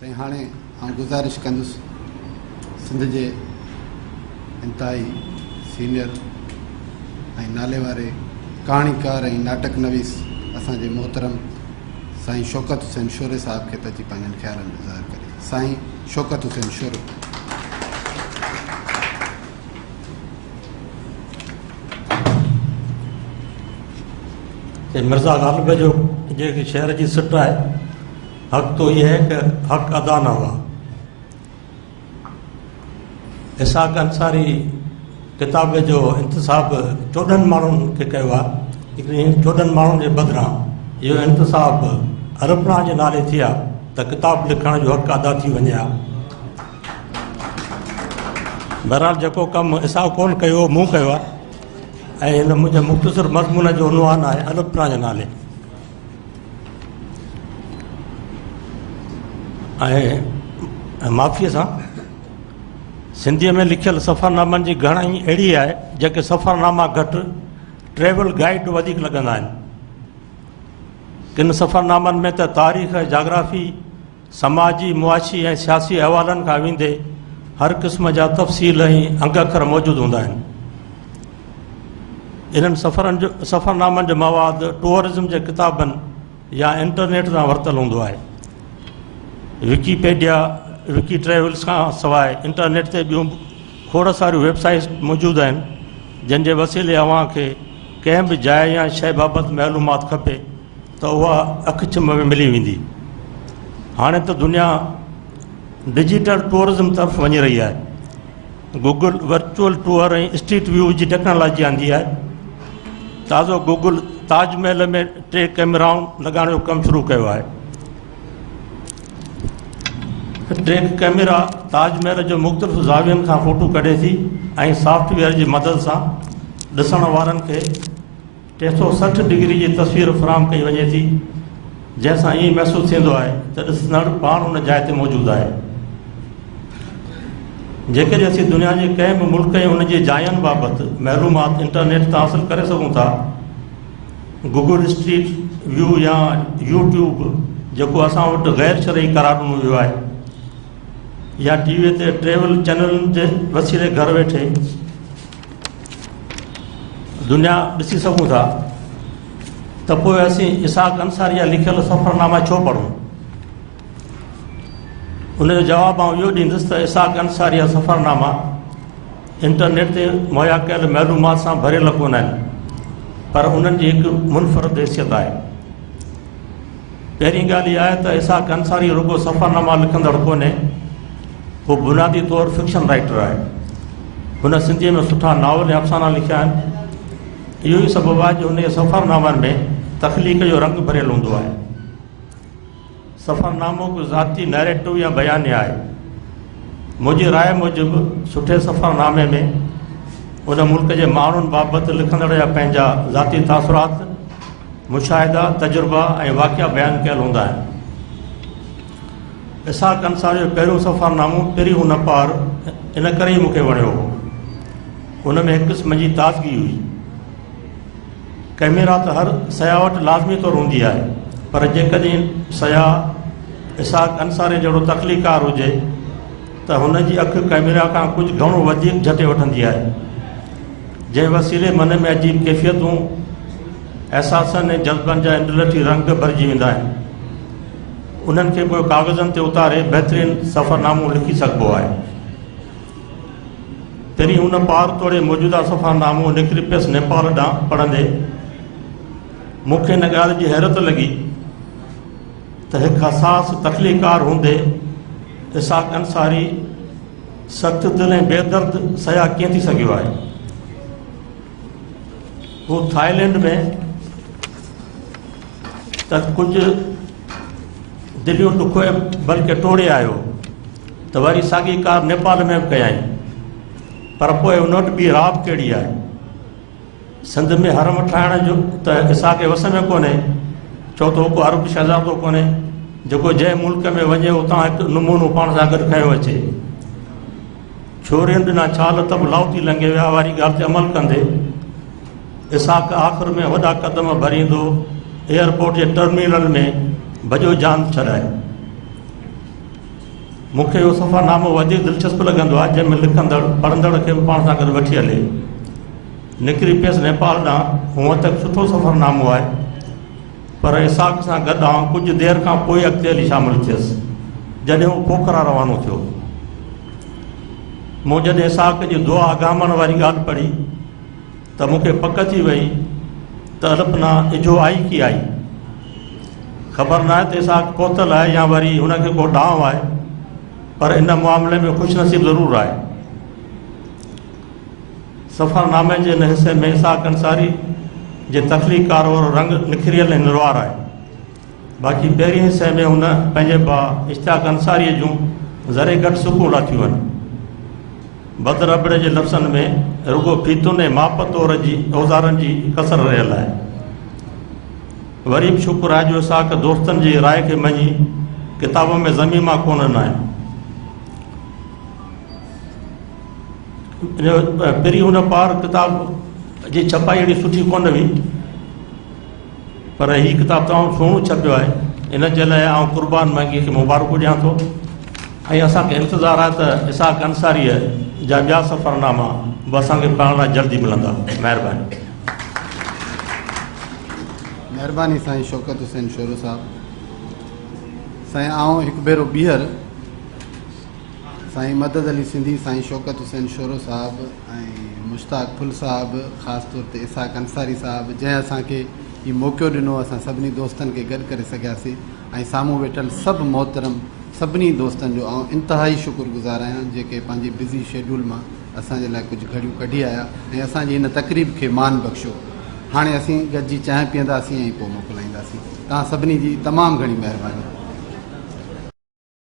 साईं हाणे गुज़ारिश कंदुसि सिंध जे इंतहाई सीनियर ऐं नाले वारे कहाणीकार ऐं नाटक नवीस असांजे मोहतरम साईं शौकत हुसैन शोरे साहब खे त अची पंहिंजनि ख़्यालनि में ज़ाहिर करे। साईं शौकत हुसैन शोरे। मिर्ज़ा गालिब जो जेके शहर जी सिट है, हक़ तो ये है कि हक़ अदा न हुआ। इसाक अंसारी किताब जो इंतिसाब 14 माण्हुनि खे कयो आहे। 14 माण्हुनि जे बदिरां इहो इंतिसाब अरपना जे नाले थी आहे त किताब लिखण जो हक़ अदा थी वञे हा। बहरहाल जेको कमु इसाक कोन कयो मूं कयो आहे ऐं हिन मुंहिंजे मुख़्तसिर मज़मून जो उनवान आहे अरपना जे नाले। ऐं माफ़ीअ सां सिंधीअ में लिखियल सफ़रनामनि जी घणाई अहिड़ी आहे जेके सफ़रनामा घटि ट्रेवल गाइड वधीक लॻंदा आहिनि। किन सफ़रनामनि में त तारीख़, जाग्राफ़ी, समाजी, मुआशी ऐं सियासी अहवालनि खां वेंदे हर क़िस्म जा तफ़सील ऐं अंग अखर मौजूदु हूंदा आहिनि। इन्हनि सफ़रनामनि जो मवादु टूरिज़म जे किताबनि या इंटरनेट सां वरितलु हूंदो आहे। विकीपीडिया, विकी ट्रेवल्स खां सवाइ इंटरनेट ते ॿियूं खोड़ सारियूं वेबसाइट्स मौजूदु आहिनि जंहिंजे वसीले अव्हां खे कंहिं बि जाइ या शइ बाबति मालूमात खपे त उहा अखिचिम में मिली वेंदी। हाणे त दुनिया डिजिटल टूरिज़म तरफ़ वञी रही आहे। गूगल वर्चुअल टूर ऐं स्ट्रीट व्यू जी टेक्नोलॉजी आंदी आहे। ताज़ो गूगल ताजमहल में 3 कैमराऊं लॻाइण जो कमु शुरू कयो आहे। 3 कैमरा ताजमहल जो मुख़्तलिफ़ ज़ावियनि खां फ़ोटो कढे थी ऐं सॉफ्टवेयर जी मदद सां ॾिसण वारनि खे 360 डिग्री जी तस्वीर फ़राहम कई वञे थी, जंहिंसां ईअं महसूसु थींदो आहे त ॾिसंदड़ पाण उन जाइ ते मौजूदु आहे। जेकॾहिं असीं दुनिया जे कंहिं बि मुल्क ऐं उन जी जायुनि बाबति मालूमात इंटरनेट तां हासिलु करे सघूं था, गूगल स्ट्रीट व्यू या यूट्यूब जेको असां वटि गैर शरई करार ॾिनो वियो आहे, या टीवीअ ते ट्रेवल चैनलनि जे वसीले घर वेठे दुनिया ॾिसी सघूं था, त पोइ असीं इसाक अंसारीअ लिखियल सफ़रनामा छो पढ़ूं? उनजो जवाबु आउं इहो ॾींदुसि त इसाक अंसारीअ सफ़रनामा इंटरनेट ते मुहैया कयल मालूमात सां भरियल कोन आहिनि, पर उन्हनि जी हिकु मुनफ़रद हैसियत आहे। पहिरीं ॻाल्हि इहा आहे त इसाक अंसारी रुॻो सफ़रनामा लिखंदड़ कोन्हे, हू बुनियादी तौरु फिक्शन राइटर आहे। हुन सिंधीअ में सुठा नावल ऐं अफ़साना लिखिया आहिनि। इहो ई सबबु आहे जो हुन जे सफ़रनामनि में तख़लीक़ जो रंग भरियल हूंदो आहे। सफ़रनामो को ज़ाती नैरेटिव या बयानु आहे। मुंहिंजी राय मूजिबि सुठे सफ़रनामे में उन मुल्क जे माण्हुनि बाबति लिखंदड़ जा पंहिंजा ज़ाती तासुरात, मुशाहिदा, तजुर्बा ऐं वाक़िया बयानु कयल हूंदा आहिनि। इसाक अंसारी जो पहिरियों सफ़रनामो पहिरीं हुन पार इन करे ई मूंखे वणियो हो। हुन में हिकु क़िस्म जी ताज़गी हुई। कैमरा त हर सयाह वटि लाज़मी तौरु हूंदी आहे, पर जेकॾहिं सयाह इसाक अंसारी जहिड़ो तख़लीक़ार हुजे त हुन जी अखि कैमरा खां कुझु घणो वधीक झटे वठंदी आहे, जंहिं वसीले मन में अजीब कैफ़ियतूं, अहसासनि ऐं जज़्बनि जा इंडलठी रंग भरिजी वेंदा आहिनि। उन्हनि खे पोइ कागज़नि ते उतारे बहितरीनु सफ़रनामो लिखी सघिबो आहे। पहिरीं हुन पार तोड़े मौजूदा सफ़रनामो निकिरी पियसि नेपाल ॾांहुं पढ़ंदे मूंखे हिन ॻाल्हि जी हैरत लॻी त हिकु हसास तख़लीक़ार हूंदे इसाक अंसारी सख़्तु दिलि ऐं बेदर्द सयाह कीअं थी सघियो आहे। हू थाईलैंड में त कुझु दिलियूं टुकोए बल्कि टोड़े आयो त वरी साॻी कार नेपाल में बि कयाई, पर पोइ उन वटि ॿी राब कहिड़ी आहे। सिंध में हरम ठाहिण जो त इसाक वस में कोन्हे, छो त को अरब शहज़ादो कोन्हे जेको जंहिं मुल्क में वञे उतां हिकु नमूनो पाण सां गॾु खयो अचे। छोरियुनि ॾिना छाल त बि लाउती लंघे विया वारी ॻाल्हि ते अमल कंदे इसाक आख़िर में वॾा क़दम भरींदो एयरपोर्ट जे टर्मिनल में भॼो जान छॾाए। मूंखे इहो सफ़रनामो वधीक दिलचस्प लॻंदो आहे जंहिंमें लिखंदड़ पढ़ंदड़ खे बि पाण सां गॾु वठी हले। निकिरी पियसि नेपाल ॾांहुं, हूअं त सुठो सफ़रनामो आहे, पर इसाक सां गॾु आउं कुझु देरि खां पोइ अॻिते हली शामिलु थियुसि जॾहिं हू पोखरा रवानो थियो। मूं जॾहिं इसाक जी दुआ आगामण वारी ॻाल्हि पढ़ी त मूंखे पक थी वई त अल्पना इजो आई की आई। ख़बर न आहे त इसाक पहुतल आहे या वरी हुनखे को ॾांहुं आहे, पर इन मामले में ख़ुशनसीब ज़रूरु आहे। सफ़रनामे जे हिन हिसे में इसाक अंसारी जे तख़लीक़ार वारो रंग निखरियल ऐं निर्वार आहे। बाक़ी पहिरीं हिसे में हुन पंहिंजे भाउ इश्तियाक अंसारीअ जूं ज़रे घटि सुकून लाथियूं आहिनि। बदर अबड़े जे लफ़्ज़नि में रुगो फीतुन ऐं माप तौर जी औज़ारनि जी कसर रहियल आहे। वरी बि शुक्र आहे जो इसाक दोस्तनि जी राय खे मञी किताब में ज़मीमा कोन्हनि आहिनि। पहिरीं हुन पार किताब जी छपाई अहिड़ी सुठी कोन हुई, पर हीअ किताब तमामु सुहिणो छपियो आहे। इन जे लाइ आउं क़ुर्बान मंगी खे मुबारकूं ॾियां थो ऐं असांखे इंतज़ारु आहे त इसाक अंसारीअ जा ॿिया सफ़रनामा बि असांखे पढ़ण लाइ जल्दी मिलंदा। महिरबानी। महिरबानी साईं शौकत हुसैन शोरो साहिबु। साईं आउं हिकु भेरो ॿीहर साईं मदद अली सिंधी, साईं शौकत हुसैन शोरो साहिबु ऐं मुश्ताक फुल साहिबु, ख़ासि तौर ते इसाक अंसारी साहिबु जंहिं असांखे हीउ मौक़ो ॾिनो असां सभिनी दोस्तनि खे गॾु करे सघियासीं, ऐं साम्हूं वेठल सभु मोहतरम सभिनी दोस्तनि जो आउं इंतिहाई शुक्रगुज़ार आहियां जेके पंहिंजी बिज़ी शेड्यूल मां असांजे लाइ कुझु घड़ियूं कढी आया ऐं असांजी हिन तक़रीब खे मान बख़्शियो। हाणे असीं गॾिजी चांहि पीअंदासीं ऐं पोइ मोकिलाईंदासीं। तव्हां सभिनी जी तमामु घणी महिरबानी।